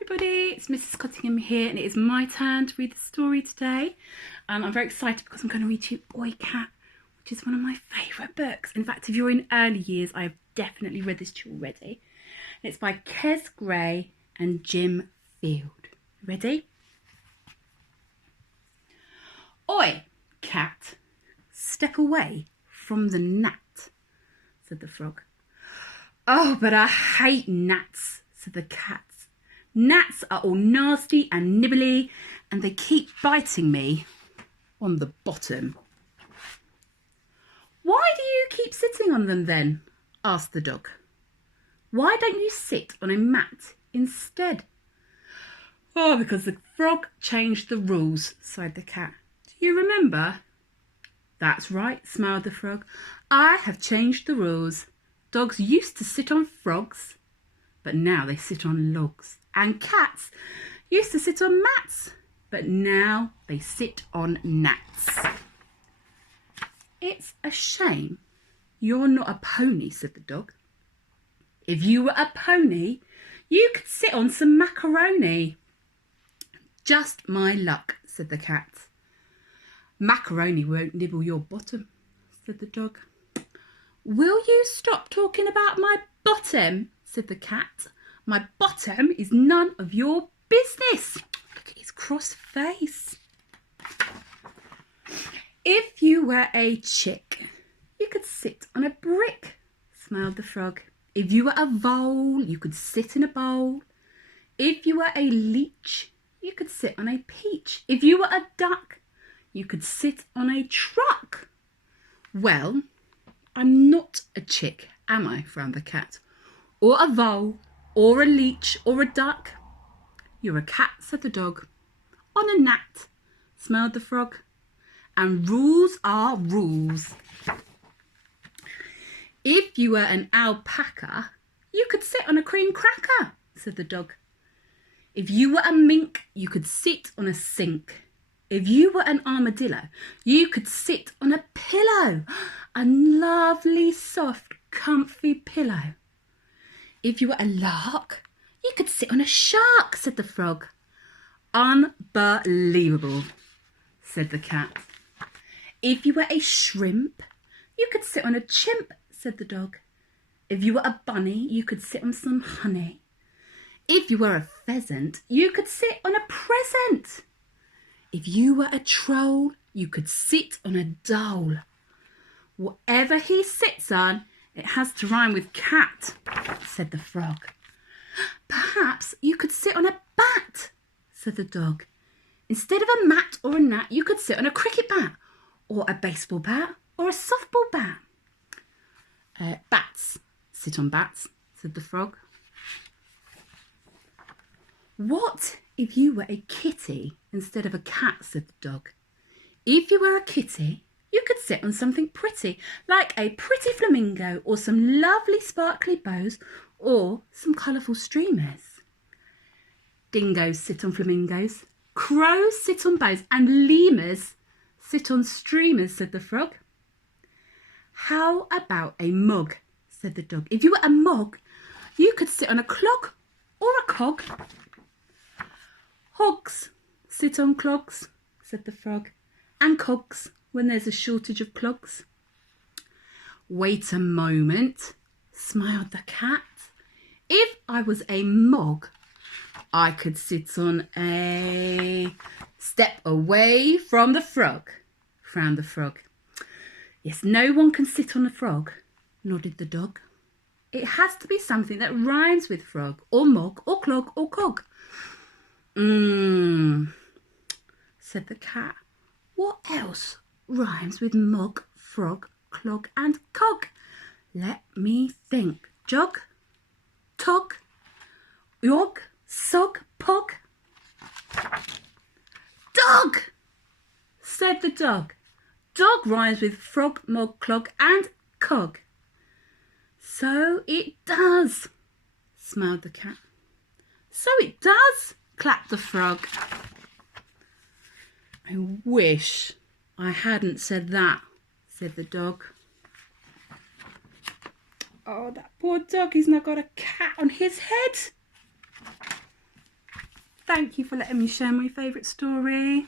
Everybody, it's Mrs Cottingham here, and it is my turn to read the story today. I'm very excited because I'm going to read to you Boy Cat, which is one of my favourite books. In fact, if you're in early years, I've definitely read this to you already. It's by Kes Gray and Jim Field. Ready? Oi, cat, step away from the gnat, said the frog. Oh, but I hate gnats, said the cat. Gnats are all nasty and nibbly, and they keep biting me on the bottom. Why do you keep sitting on them then? Asked the dog. Why don't you sit on a mat instead? Oh, because the frog changed the rules, sighed the cat. Do you remember? That's right, smiled the frog. I have changed the rules. Dogs used to sit on frogs, but now they sit on logs. And cats used to sit on mats, but now they sit on gnats. It's a shame you're not a pony, said the dog. If you were a pony, you could sit on some macaroni. Just my luck, said the cat. Macaroni won't nibble your bottom, said the dog. Will you stop talking about my bottom, said the cat. My bottom is none of your business. Look at his cross face. If you were a chick, you could sit on a brick, smiled the frog. If you were a vole, you could sit in a bowl. If you were a leech, you could sit on a peach. If you were a duck, you could sit on a truck. Well, I'm not a chick, am I? Frowned the cat. Or a vole, or a leech, or a duck. You're a cat, said the dog. On a gnat, smiled the frog. And rules are rules. If you were an alpaca, you could sit on a cream cracker, said the dog. If you were a mink, you could sit on a sink. If you were an armadillo, you could sit on a pillow, a lovely, soft, comfy pillow. If you were a lark, you could sit on a shark, said the frog. Unbelievable, said the cat. If you were a shrimp, you could sit on a chimp, said the dog. If you were a bunny, you could sit on some honey. If you were a pheasant, you could sit on a present. If you were a troll, you could sit on a dole. Whatever he sits on, it has to rhyme with cat, said the frog. Perhaps you could sit on a bat, said the dog. Instead of a mat or a gnat, you could sit on a cricket bat, or a baseball bat, or a softball bat. Bats sit on bats, said the frog. What if you were a kitty instead of a cat, said the dog. If you were a kitty, you could sit on something pretty, like a pretty flamingo, or some lovely sparkly bows, or some colourful streamers. Dingoes sit on flamingos, crows sit on bows, and lemurs sit on streamers, said the frog. How about a mug, said the dog. If you were a mug, you could sit on a clog or a cog. Hogs sit on clogs, said the frog, and cogs when there's a shortage of clogs. Wait a moment, smiled the cat. If I was a mug, I could sit on a step away from the frog, frowned the frog. Yes, no one can sit on a frog, nodded the dog. It has to be something that rhymes with frog, or mug, or clog, or cog. Said the cat. What else rhymes with mug, frog, clog, and cog? Let me think. Jog, tog, yog, sog, pog. Dog, said the dog. Dog rhymes with frog, mug, clog, and cog. So it does, smiled the cat. So it does, clapped the frog. I wish I hadn't said that, said the dog. Oh, that poor dog, he's now got a cat on his head. Thank you for letting me share my favourite story.